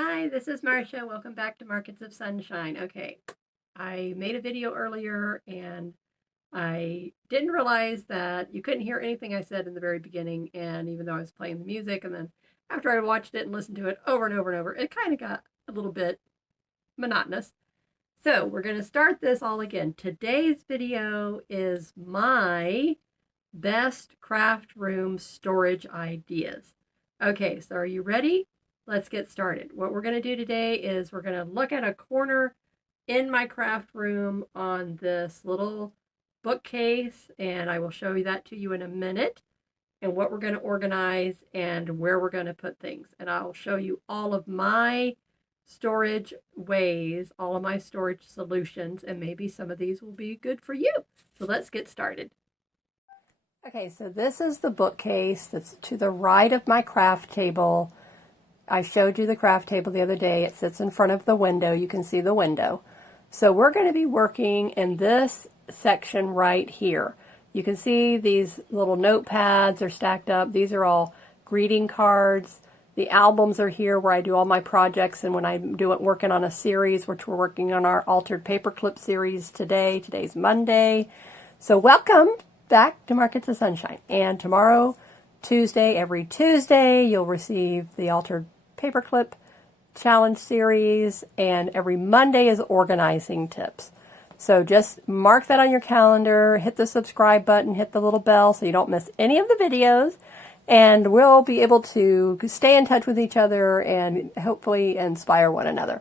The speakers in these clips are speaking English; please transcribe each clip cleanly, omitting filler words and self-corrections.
Hi, this is Marsha. Welcome back to Markets of Sunshine. Okay, I made a video earlier and I didn't realize that you couldn't hear anything I said in the very beginning. And even though I was playing the music, and then after I watched it and listened to it over and over and over, it kind of got a little bit monotonous. So we're going to start this all again. Today's video is my best craft room storage ideas. Okay, so are you ready? Let's get started. What we're going to do today is we're going to look at a corner in my craft room on this little bookcase, and I will show you that to you in a minute, and what we're going to organize and where we're going to put things. And I'll show you all of my storage ways, all of my storage solutions, and maybe some of these will be good for you. So let's get started. Okay, so this is the bookcase that's to the right of my craft table. I showed you the craft table the other day. It sits in front of the window. You can see the window. So we're going to be working in this section right here. You can see these little notepads are stacked up. These are all greeting cards. The albums are here where I do all my projects, and when I'm working on a series, which we're working on our altered paperclip series today. Today's Monday. So welcome back to Markets of Sunshine. And tomorrow, Tuesday, every Tuesday, you'll receive the altered paperclip challenge series, and every Monday is organizing tips. So just mark that on your calendar, hit the subscribe button, hit the little bell so you don't miss any of the videos, and we'll be able to stay in touch with each other and hopefully inspire one another.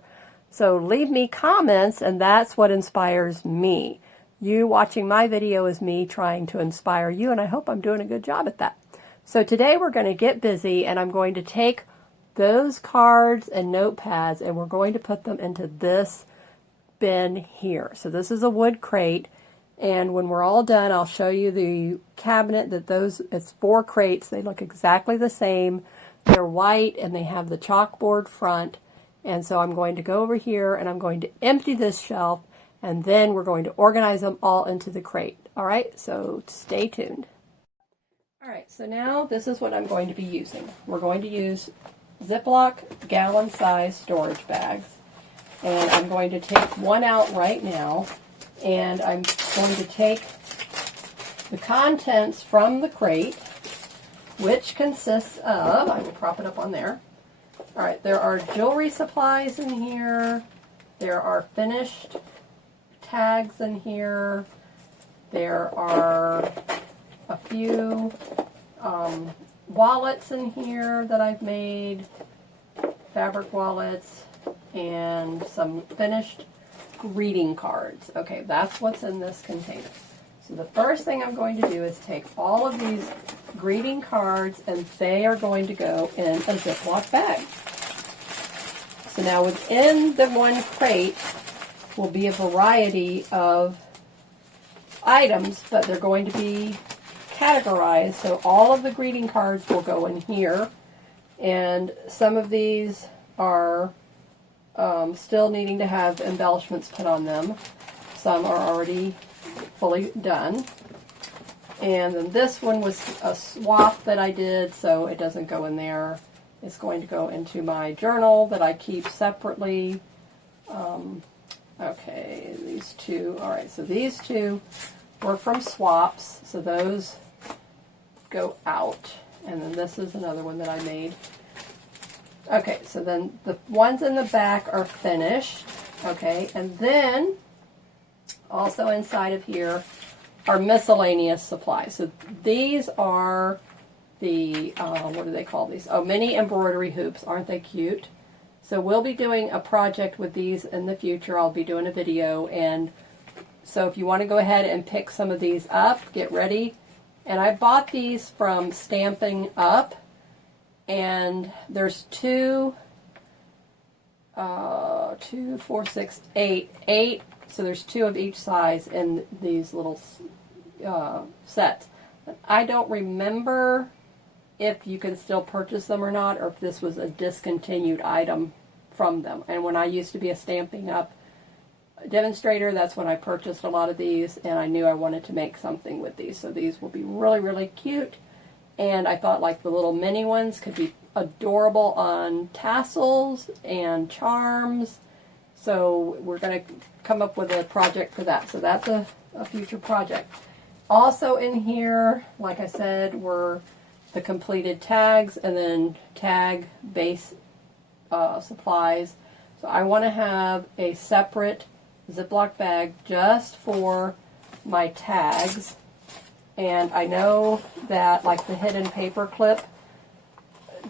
So leave me comments, and that's what inspires me. You watching my video is me trying to inspire you, and I hope I'm doing a good job at that. So today we're going to get busy, and I'm going to take those cards and notepads, and we're going to put them into this bin here. So this is a wood crate, and when we're all done, I'll show you the cabinet it's 4 crates. They look exactly the same. They're white, and they have the chalkboard front. And so I'm going to go over here, and I'm going to empty this shelf, and then we're going to organize them all into the crate. All right, so stay tuned. All right, so now this is what I'm going to be using. We're going to use Ziploc gallon-size storage bags, and I'm going to take one out right now, and I'm going to take the contents from the crate, which consists of, I will prop it up on there. All right, there are jewelry supplies in here, there are finished tags in here, there are a few wallets in here that I've made, fabric wallets, and some finished greeting cards. Okay, that's what's in this container. So the first thing I'm going to do is take all of these greeting cards, and they are going to go in a Ziploc bag. So now within the one crate will be a variety of items, but they're going to be categorized, so all of the greeting cards will go in here, and some of these are still needing to have embellishments put on them. Some are already fully done, and then this one was a swap that I did, so it doesn't go in there. It's going to go into my journal that I keep separately. Okay, these two. All right, so these two were from swaps, so those go out, and then this is another one that I made. Okay, so then the ones in the back are finished. Okay, and then also inside of here are miscellaneous supplies. So these are the what do they call these? Oh, mini embroidery hoops. Aren't they cute? So we'll be doing a project with these in the future. I'll be doing a video, and so if you want to go ahead and pick some of these up, get ready. And I bought these from Stamping Up, and there's 2, 4, 6, 8. So there's 2 of each size in these little sets. I don't remember if you can still purchase them or not, or if this was a discontinued item from them. And when I used to be a Stamping Up demonstrator, that's when I purchased a lot of these, and I knew I wanted to make something with these. So these will be really, really cute, and I thought like the little mini ones could be adorable on tassels and charms. So we're going to come up with a project for that. So that's a future project. Also in here, like I said, were the completed tags and then tag base supplies. So I want to have a separate Ziploc bag just for my tags. And I know that like the hidden paper clip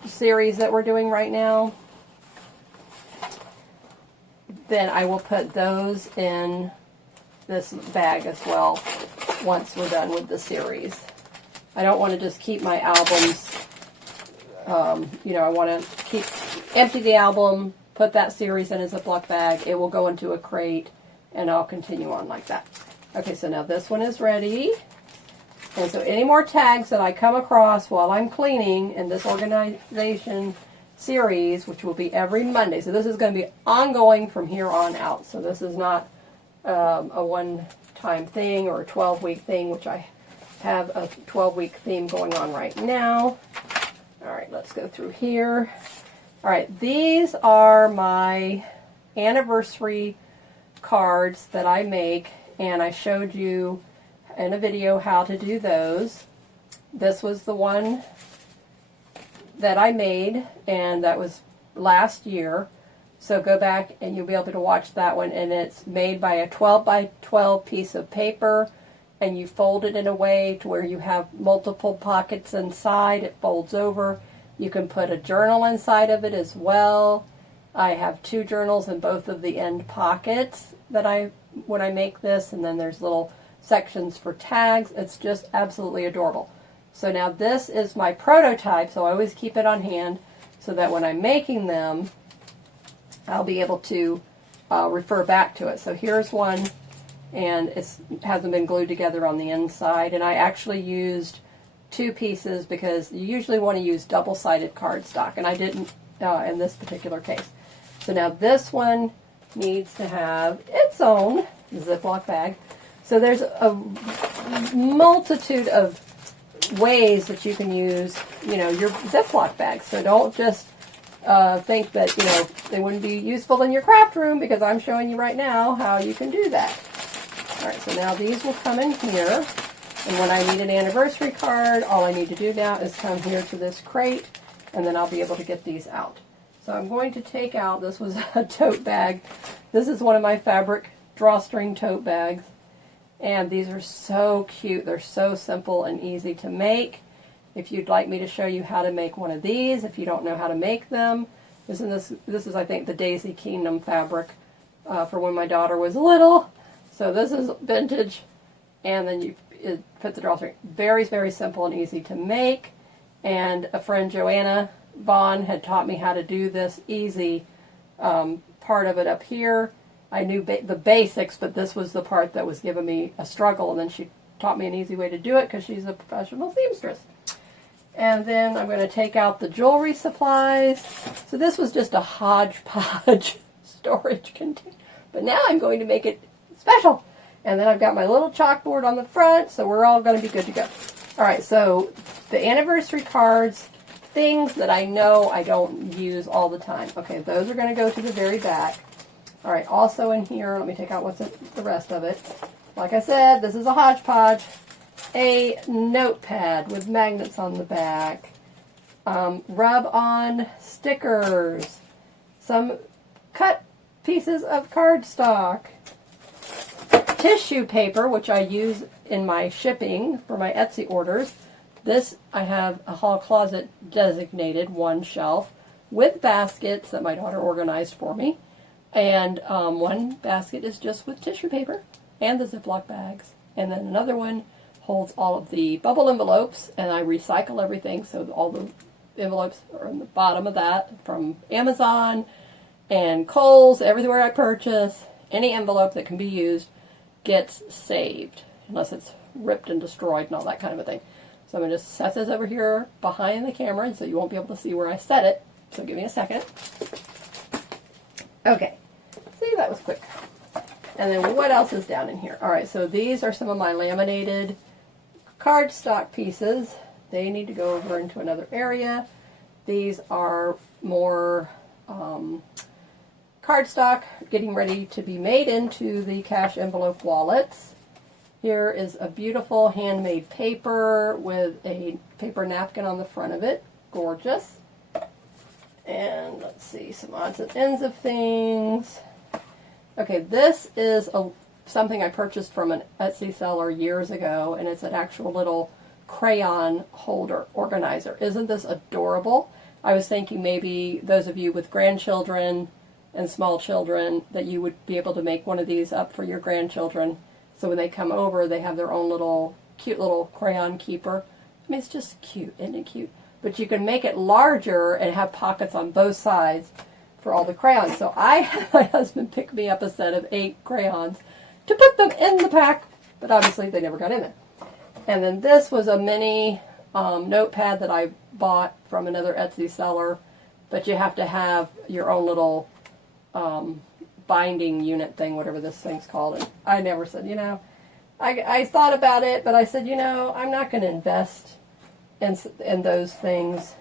series that we're doing right now, then I will put those in this bag as well once we're done with the series. I don't want to just keep my albums, you know, I want to empty the album, put that series in a Ziploc bag. It will go into a crate, and I'll continue on like that. Okay, so now this one is ready. And so any more tags that I come across while I'm cleaning in this organization series, which will be every Monday. So this is going to be ongoing from here on out. So this is not a one-time thing or a 12-week thing, which I have a 12-week theme going on right now. All right, let's go through here. All right, these are my anniversary cards that I make, and I showed you in a video how to do those. This was the one that I made, and that was last year. So go back and you'll be able to watch that one, and it's made by a 12 by 12 piece of paper, and you fold it in a way to where you have multiple pockets inside. It folds over. You can put a journal inside of it as well. I have 2 journals in both of the end pockets that when I make this, and then there's little sections for tags. It's just absolutely adorable. So now this is my prototype, so I always keep it on hand so that when I'm making them, I'll be able to refer back to it. So here's one, and it hasn't been glued together on the inside, and I actually used 2 pieces because you usually want to use double-sided cardstock, and I didn't in this particular case. So now this one needs to have its own Ziploc bag. So there's a multitude of ways that you can use, you know, your Ziploc bags. So don't just think that, you know, they wouldn't be useful in your craft room, because I'm showing you right now how you can do that. All right, so now these will come in here. And when I need an anniversary card, all I need to do now is come here to this crate, and then I'll be able to get these out. So I'm going to take out, this was a tote bag. This is one of my fabric drawstring tote bags. And these are so cute. They're so simple and easy to make. If you'd like me to show you how to make one of these, if you don't know how to make them, this is I think the Daisy Kingdom fabric for when my daughter was little. So this is vintage, and then you put the drawstring. Very, very simple and easy to make. And a friend, Joanna Vaughn, had taught me how to do this easy part of it up here. I knew the basics, but this was the part that was giving me a struggle, and then she taught me an easy way to do it because she's a professional seamstress. And then I'm going to take out the jewelry supplies. So this was just a hodgepodge storage container, but now I'm going to make it special. And then I've got my little chalkboard on the front, so we're all going to be good to go. All right, so the anniversary cards, things that I know I don't use all the time. Okay, those are going to go to the very back. All right, also in here, let me take out what's in the rest of it. Like I said, this is a hodgepodge. A notepad with magnets on the back. Rub-on stickers. Some cut pieces of cardstock. Tissue paper, which I use in my shipping for my Etsy orders. This, I have a hall closet designated, one shelf, with baskets that my daughter organized for me. And one basket is just with tissue paper and the Ziploc bags. And then another one holds all of the bubble envelopes, and I recycle everything, so all the envelopes are on the bottom of that from Amazon and Kohl's. Everywhere I purchase, any envelope that can be used gets saved, unless it's ripped and destroyed and all that kind of a thing. So I'm going to just set this over here behind the camera, so you won't be able to see where I set it. So give me a second. Okay, see, that was quick. And then what else is down in here? All right, so these are some of my laminated cardstock pieces. They need to go over into another area. These are more cardstock, getting ready to be made into the cash envelope wallets. Here is a beautiful handmade paper with a paper napkin on the front of it. Gorgeous. And let's see, some odds and ends of things. Okay, this is something I purchased from an Etsy seller years ago, and it's an actual little crayon holder organizer. Isn't this adorable? I was thinking maybe those of you with grandchildren and small children that you would be able to make one of these up for your grandchildren. So when they come over, they have their own little cute little crayon keeper. I mean, it's just cute, isn't it cute? But you can make it larger and have pockets on both sides for all the crayons. So I had my husband pick me up a set of 8 crayons to put them in the pack, but obviously they never got in there. And then this was a mini notepad that I bought from another Etsy seller, but you have to have your own little binding unit thing, whatever this thing's called. And I never said, I thought about it, but I said, I'm not going to invest in those things.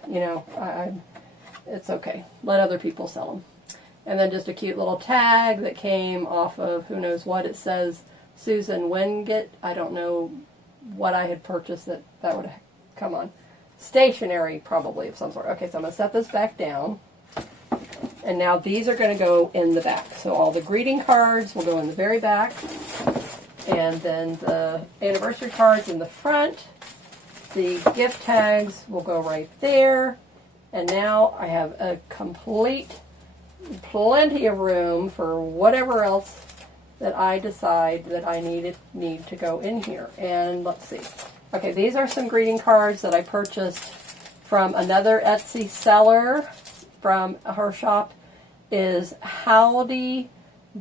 It's okay. Let other people sell them. And then just a cute little tag that came off of who knows what. It says Susan Wingate. I don't know what I had purchased that would come on. Stationery, probably, of some sort. Okay, so I'm going to set this back down. And now these are going to go in the back. So all the greeting cards will go in the very back. And then the anniversary cards in the front. The gift tags will go right there. And now I have a plenty of room for whatever else that I decide that I need to go in here. And let's see. Okay, these are some greeting cards that I purchased from another Etsy seller. From her shop is Howdy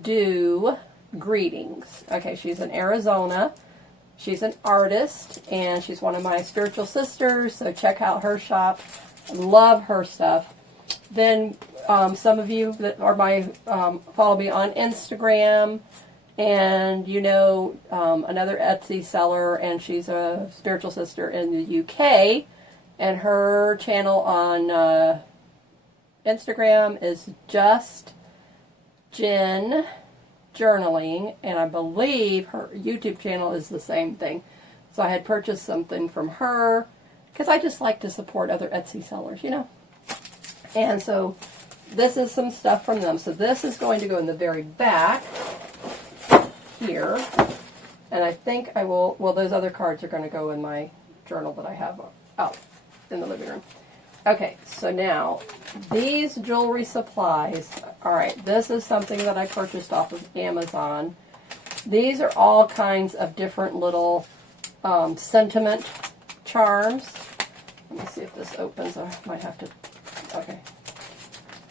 Do Greetings. Okay, she's in Arizona. She's an artist, and she's one of my spiritual sisters, so check out her shop. Love her stuff. Then some of you that are follow me on Instagram, and another Etsy seller, and she's a spiritual sister in the UK, and her channel on Instagram is Just Jen Journaling, and I believe her YouTube channel is the same thing. So I had purchased something from her because I just like to support other Etsy sellers, And so this is some stuff from them. So this is going to go in the very back here, and I think I will. Well, those other cards are going to go in my journal that I have out in the living room. Okay, so now, these jewelry supplies, all right, this is something that I purchased off of Amazon. These are all kinds of different little sentiment charms. Let me see if this opens. I might have to, okay.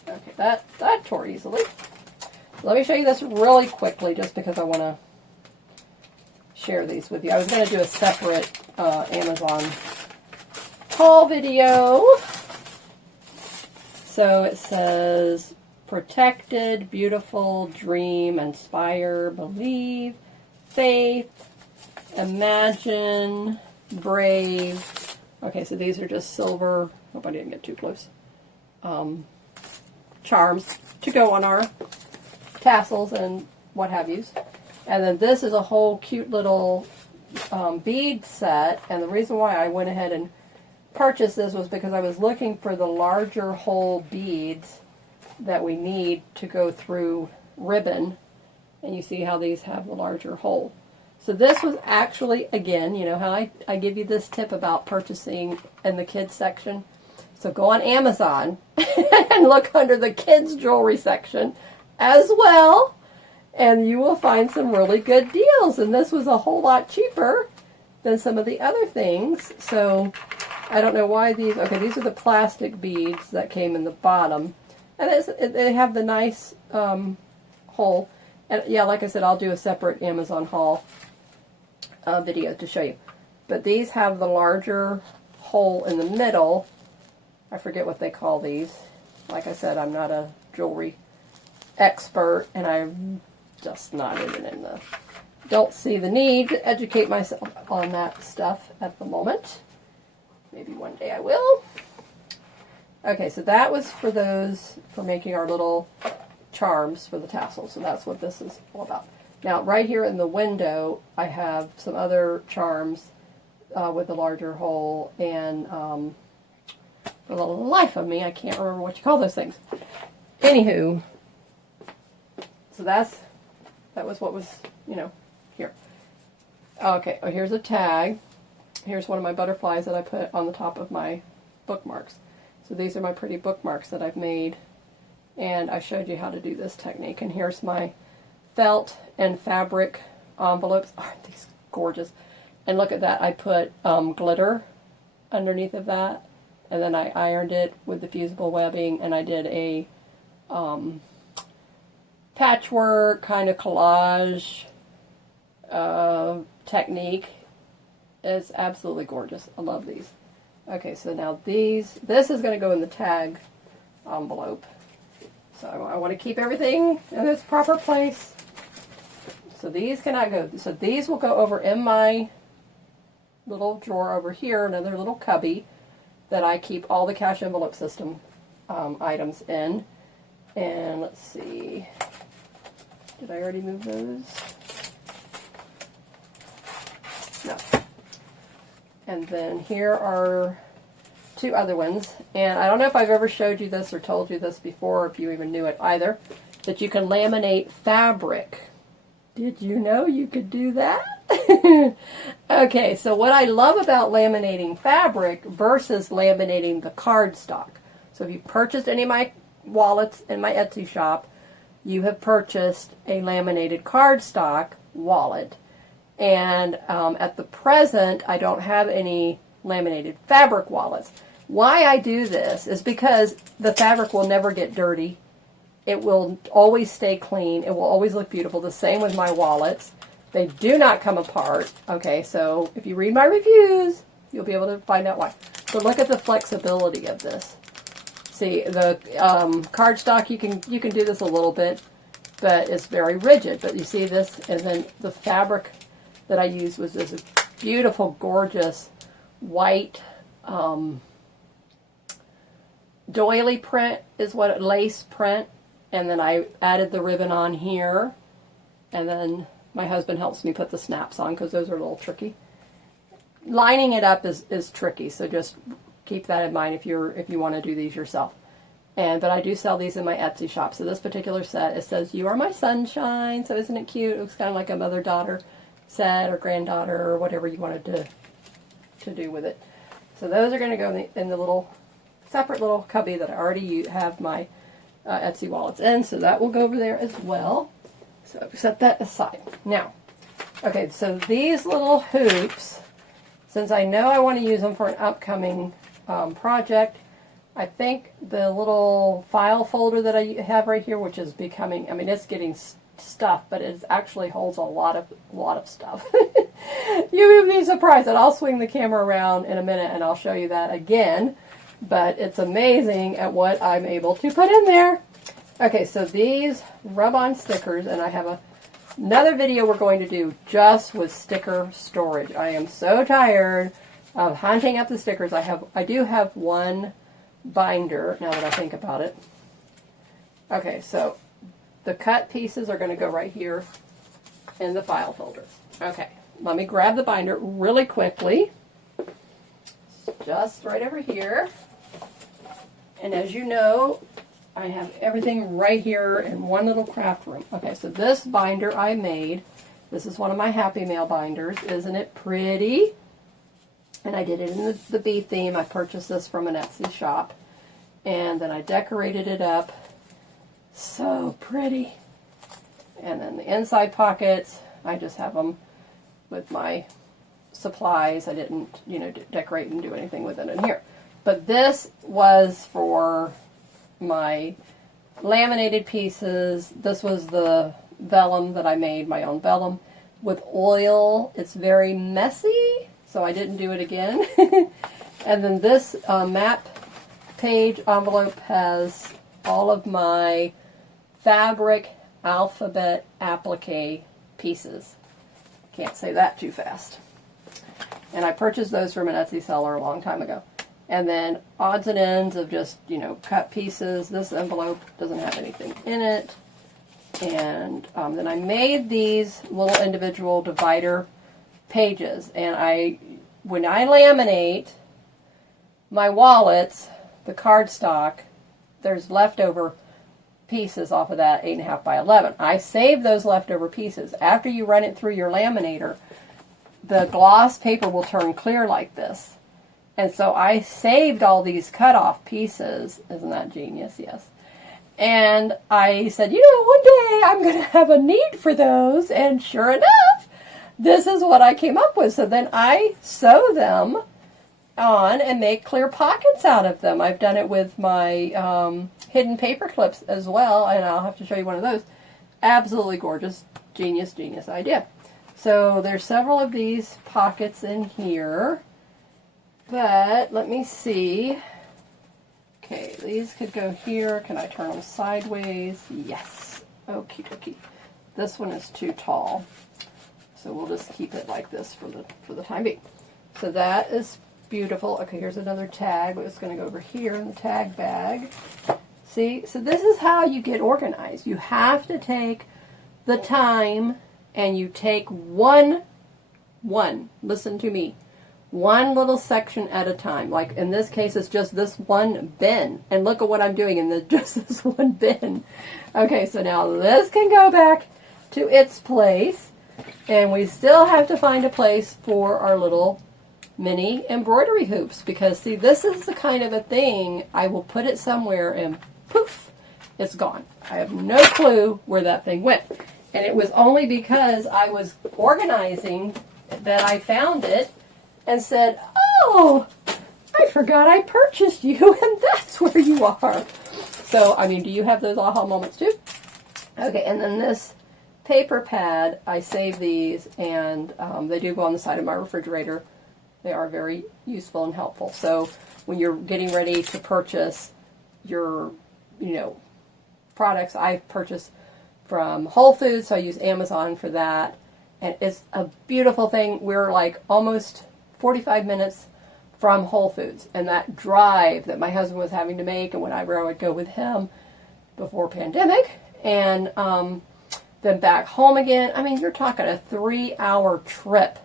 Okay, that tore easily. Let me show you this really quickly just because I want to share these with you. I was going to do a separate Amazon haul video. So it says, protected, beautiful, dream, inspire, believe, faith, imagine, brave. Okay, so these are just silver, hope I didn't get too close, charms to go on our tassels and what have yous. And then this is a whole cute little bead set, and the reason why I went ahead and purchased this was because I was looking for the larger hole beads that we need to go through ribbon, and you see how these have the larger hole. So this was actually, again, how I give you this tip about purchasing in the kids section. So go on Amazon and look under the kids jewelry section as well, and you will find some really good deals. And this was a whole lot cheaper than some of the other things. So I don't know why these, okay, these are the plastic beads that came in the bottom. And they have the nice hole. And yeah, like I said, I'll do a separate Amazon haul video to show you. But these have the larger hole in the middle. I forget what they call these. Like I said, I'm not a jewelry expert, and I'm just not even in the, don't see the need to educate myself on that stuff at the moment. Maybe one day I will. Okay, so that was for those, for making our little charms for the tassels. So that's what this is all about. Now, right here in the window, I have some other charms with a larger hole, and for the life of me, I can't remember what you call those things. Anywho, so that was what was, you know, here. Okay, oh, here's a tag. Here's one of my butterflies that I put on the top of my bookmarks. So these are my pretty bookmarks that I've made, and I showed you how to do this technique. And here's my felt and fabric envelopes. Aren't these gorgeous? And look at that, I put glitter underneath of that, and then I ironed it with the fusible webbing, and I did a patchwork kind of collage technique. It's absolutely gorgeous. I love these. Okay, so now this is going to go in the tag envelope. So I want to keep everything in its proper place. So these cannot go. So these will go over in my little drawer over here, another little cubby that I keep all the cash envelope system items in. And let's see. Did I already move those? No. And then here are two other ones. And I don't know if I've ever showed you this or told you this before, or if you even knew it either, that you can laminate fabric. Did you know you could do that? Okay, so what I love about laminating fabric versus laminating the cardstock. So if you've purchased any of my wallets in my Etsy shop, you have purchased a laminated cardstock wallet. And at the present, I don't have any laminated fabric wallets. Why I do this is because the fabric will never get dirty. It will always stay clean. It will always look beautiful. The same with my wallets. They do not come apart. Okay, so if you read my reviews, you'll be able to find out why. So look at the flexibility of this. See, the cardstock, you can do this a little bit, but it's very rigid. But you see this, and then the fabric that I used was this beautiful, gorgeous white doily print is what lace print, and then I added the ribbon on here, and then my husband helps me put the snaps on because those are a little tricky. Lining it up is tricky, so just keep that in mind if you want to do these yourself. But I do sell these in my Etsy shop. So this particular set, it says, "You are my sunshine." So isn't it cute? It looks kind of like a mother-daughter set or granddaughter or whatever you wanted to do with it. So those are going to go in the little separate little cubby that I already have my Etsy wallets in. So that will go over there as well. So set that aside. Now, okay, so these little hoops, since I know I want to use them for an upcoming project, I think the little file folder that I have right here, which is becoming, I mean, it's getting stuffed, but it actually holds a lot of stuff. You would be surprised, and I'll swing the camera around in a minute and I'll show you that again, but it's amazing at what I'm able to put in there. Okay, so these rub-on stickers, and I have another video we're going to do just with sticker storage. I am so tired of hunting up the stickers. I do have one binder, now that I think about it. Okay, so the cut pieces are going to go right here in the file folder. Okay, let me grab the binder really quickly. Just right over here. And as you know, I have everything right here in one little craft room. Okay, so this binder I made, this is one of my Happy Mail binders. Isn't it pretty? And I did it in the bee theme. I purchased this from an Etsy shop. And then I decorated it up. So pretty. And then the inside pockets, I just have them with my supplies. I didn't, decorate and do anything with it in here. But this was for my laminated pieces. This was the vellum that I made, my own vellum, with oil. It's very messy, so I didn't do it again. And then this map page envelope has all of my fabric alphabet applique pieces. Can't say that too fast. And I purchased those from an Etsy seller a long time ago. And then odds and ends of just, you know, cut pieces. This envelope doesn't have anything in it. And then I made these little individual divider pages. And when I laminate my wallets, the cardstock, there's leftover pieces off of that 8.5 by 11. I save those leftover pieces. After you run it through your laminator, the gloss paper will turn clear like this. And so I saved all these cut-off pieces. Isn't that genius? Yes. And I said, you know, one day I'm going to have a need for those. And sure enough, this is what I came up with. So then I sew them on and make clear pockets out of them. I've done it with my hidden paper clips as well. And I'll have to show you one of those. Absolutely gorgeous. Genius, genius idea. So there's several of these pockets in here. But let me see. Okay, these could go here. Can I turn them sideways? Yes. Okie dokie. This one is too tall, so we'll just keep it like this for the time being. So that is beautiful. Okay, here's another tag. It's going to go over here in the tag bag. See? So this is how you get organized. You have to take the time, and you take one. Listen to me. One little section at a time. Like in this case, it's just this one bin. And look at what I'm doing in just this one bin. Okay, so now this can go back to its place. And we still have to find a place for our little mini embroidery hoops. Because see, this is the kind of a thing, I will put it somewhere and poof, it's gone. I have no clue where that thing went. And it was only because I was organizing that I found it. And said, oh, I forgot I purchased you, and that's where you are. So, I mean, do you have those aha moments too? Okay, and then this paper pad, I save these, and they do go on the side of my refrigerator. They are very useful and helpful. So, when you're getting ready to purchase your, you know, products, I purchase from Whole Foods, so I use Amazon for that. And it's a beautiful thing. We're like almost 45 minutes from Whole Foods, and that drive that my husband was having to make, and whenever I would go with him before pandemic, and then back home again, I mean, you're talking a 3-hour trip.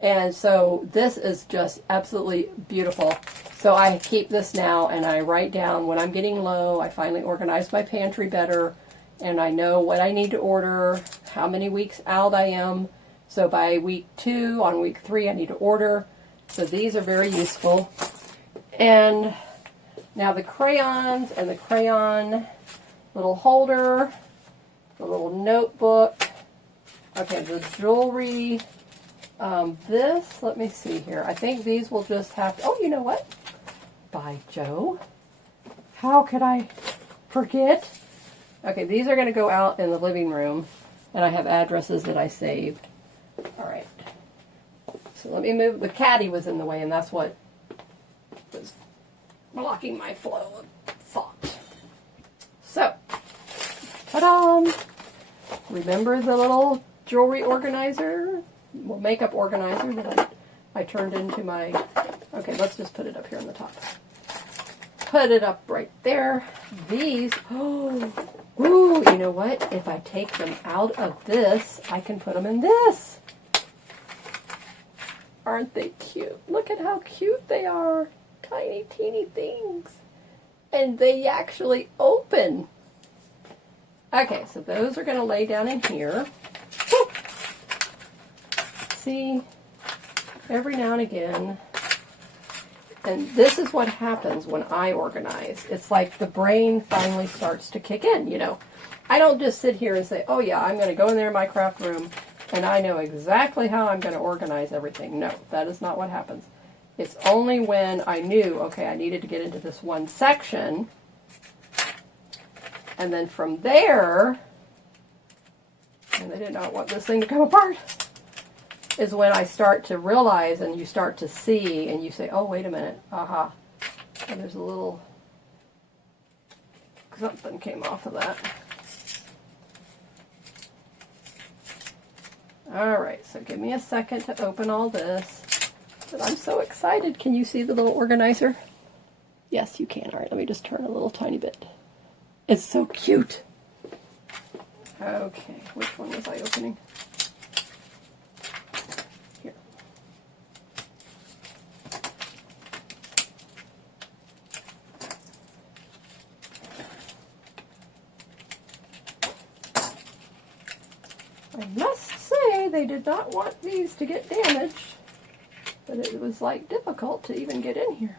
And so this is just absolutely beautiful. So I keep this now, and I write down when I'm getting low. I finally organize my pantry better, and I know what I need to order, how many weeks out I am. So by week 2, on week 3, I need to order. So these are very useful. And now the crayons and the crayon little holder, the little notebook. Okay, the jewelry. This, let me see here. I think these will just have to, oh, you know what? By Joe. How could I forget? Okay, these are going to go out in the living room. And I have addresses that I saved. All right, so let me move. The caddy was in the way, and that's what was blocking my flow of thought. So, ta-da! Remember the little jewelry organizer? Well, makeup organizer that I turned into my... Okay, let's just put it up here on the top. Put it up right there. These... Oh, ooh, you know what? If I take them out of this, I can put them in this. Aren't they cute? Look at how cute they are. Tiny, teeny things. And they actually open. Okay, so those are going to lay down in here. Woo! See, every now and again. And this is what happens when I organize. It's like the brain finally starts to kick in, you know. I don't just sit here and say, oh yeah, I'm going to go in there in my craft room and I know exactly how I'm going to organize everything. No, that is not what happens. It's only when I knew, okay, I needed to get into this one section. And then from there, and I did not want this thing to come apart, is when I start to realize and you start to see and you say, oh, wait a minute, aha. And there's a little, something came off of that. All right, so give me a second to open all this. But I'm so excited. Can you see the little organizer? Yes, you can. All right, let me just turn a little tiny bit. It's so cute. Okay, which one was I opening? Here. I must say they did not want these to get damaged, but it was like difficult to even get in here.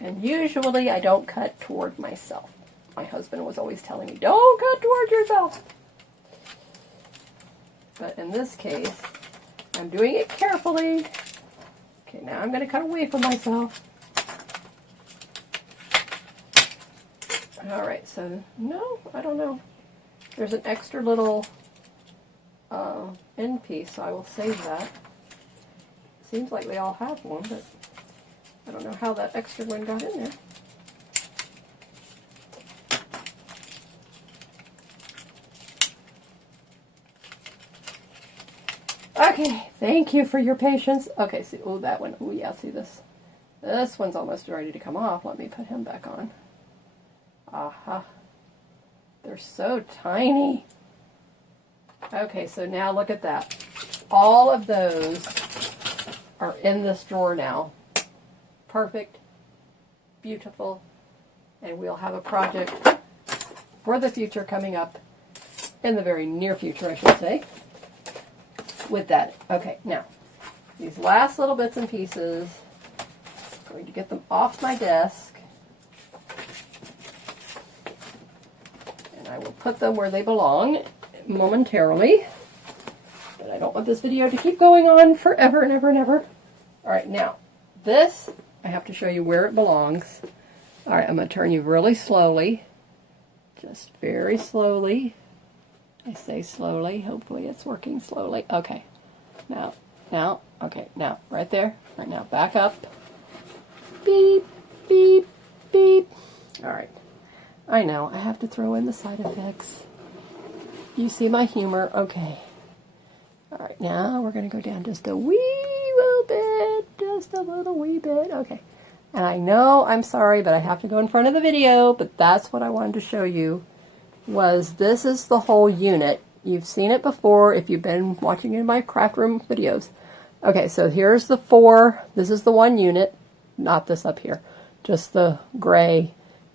And usually I don't cut toward myself. My husband was always telling me, don't cut toward yourself. But in this case, I'm doing it carefully. Okay, now I'm going to cut away from myself. All right, so no, I don't know. There's an extra little end piece, so I will save that. Seems like they all have one, but I don't know how that extra one got in there. Okay, thank you for your patience. Okay, see, oh, that one. Oh, yeah, see this? This one's almost ready to come off. Let me put him back on. Aha. They're so tiny. Okay, so now look at that. All of those are in this drawer now. Perfect, beautiful, and we'll have a project for the future coming up, in the very near future, I should say, with that. Okay, now, these last little bits and pieces, I'm going to get them off my desk, and I will put them where they belong momentarily, but I don't want this video to keep going on forever and ever and ever. All right, now, this, I have to show you where it belongs. All right, I'm going to turn you really slowly, just very slowly. I say slowly, hopefully it's working slowly. Okay, now, okay, now, right there, right now, back up. Beep, beep, beep. All right, I know, I have to throw in the side effects. You see my humor, okay. All right, now we're going to go down just a wee little bit, just a little wee bit, okay. And I know, I'm sorry, but I have to go in front of the video, but that's what I wanted to show you, was this is the whole unit. You've seen it before if you've been watching in my craft room videos. Okay, so here's the this is the one unit, not this up here, just the gray,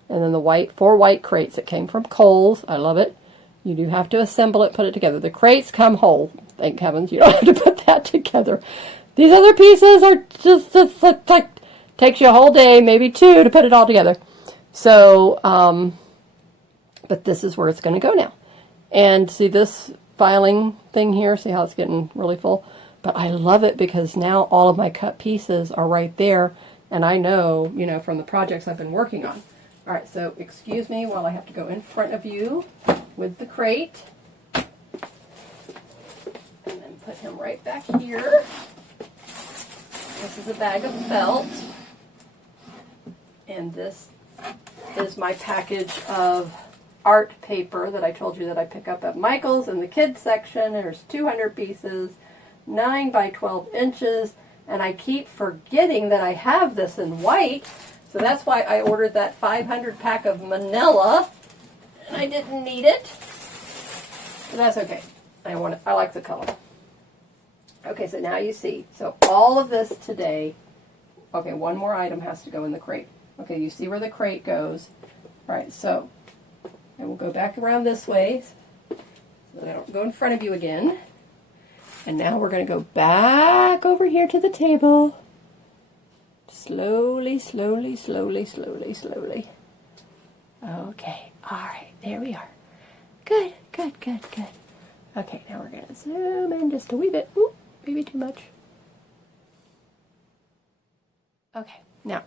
and then the white, 4 white crates. It came from Kohl's, I love it. You do have to assemble it, put it together. The crates come whole, thank heavens, you don't have to put that together. These other pieces are just like, takes you a whole day, maybe 2, to put it all together. So, but this is where it's going to go now. And see this filing thing here? See how it's getting really full? But I love it because now all of my cut pieces are right there. And I know, you know, from the projects I've been working on. All right, so excuse me while I have to go in front of you with the crate. And then put him right back here. This is a bag of felt. And this is my package of art paper that I told you that I pick up at Michael's in the kids section. There's 200 pieces, 9 by 12 inches, and I keep forgetting that I have this in white, so that's why I ordered that 500 pack of manila, and I didn't need it, but that's okay. I like the color. Okay, so now you see, so all of this today, okay, one more item has to go in the crate. Okay, you see where the crate goes. All right, so I will go back around this way so that I don't go in front of you again. And now we're going to go back over here to the table. Slowly, slowly, slowly, slowly, slowly. Okay, all right, there we are. Good, good, good, good. Okay, now we're going to zoom in just a wee bit. Ooh, maybe too much. Okay, now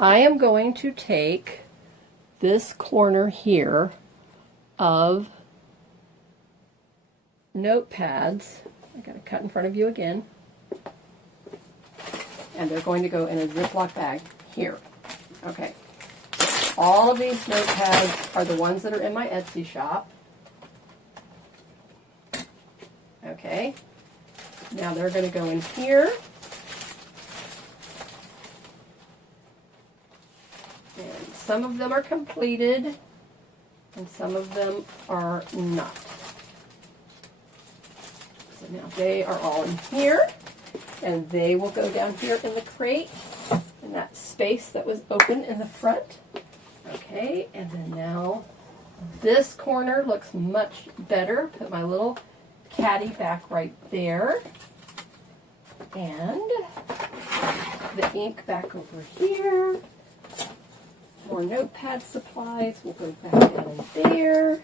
I am going to take this corner here of notepads. I got to cut in front of you again. And they're going to go in a Ziploc bag here. Okay. All of these notepads are the ones that are in my Etsy shop. Okay, now they're going to go in here. And some of them are completed and some of them are not. So now they are all in here and they will go down here in the crate in that space that was open in the front. Okay, and then now this corner looks much better. Put my little caddy back right there. And the ink back over here. More notepad supplies will go back down in there.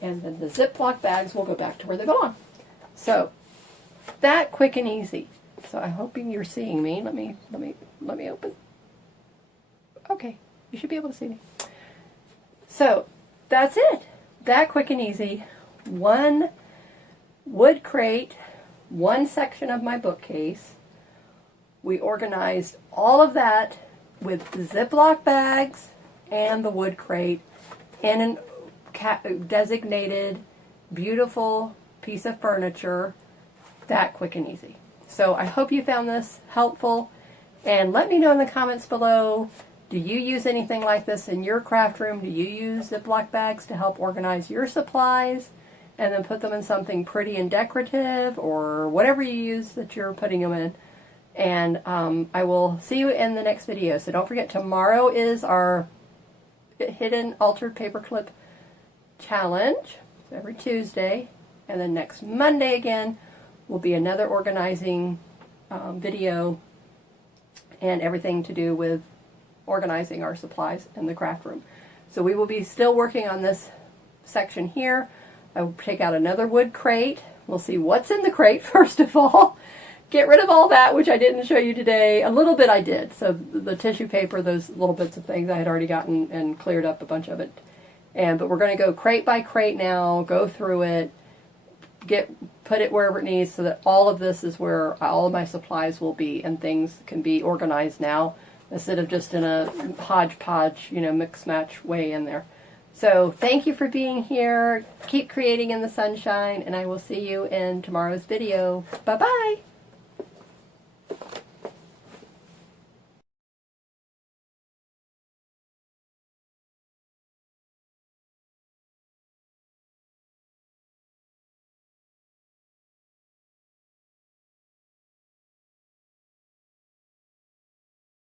And then the Ziploc bags will go back to where they belong. So that quick and easy. So I'm hoping you're seeing me. Let me open. Okay, you should be able to see me. So that's it. That quick and easy. One wood crate, one section of my bookcase. We organized all of that with the Ziploc bags and the wood crate in a designated, beautiful piece of furniture. That quick and easy. So I hope you found this helpful, and let me know in the comments below, do you use anything like this in your craft room? Do you use Ziploc bags to help organize your supplies and then put them in something pretty and decorative, or whatever you use that you're putting them in? And I will see you in the next video. So don't forget, tomorrow is our Hidden Altered Paperclip Challenge, every Tuesday. And then next Monday again will be another organizing video and everything to do with organizing our supplies in the craft room. So we will be still working on this section here. I will take out another wood crate. We'll see what's in the crate first of all. Get rid of all that, which I didn't show you today. A little bit I did. So the tissue paper, those little bits of things, I had already gotten and cleared up a bunch of it. But we're going to go crate by crate now, go through it, put it wherever it needs, so that all of this is where all of my supplies will be, and things can be organized now instead of just in a hodgepodge, mix match way in there. So thank you for being here. Keep creating in the sunshine, and I will see you in tomorrow's video. Bye bye.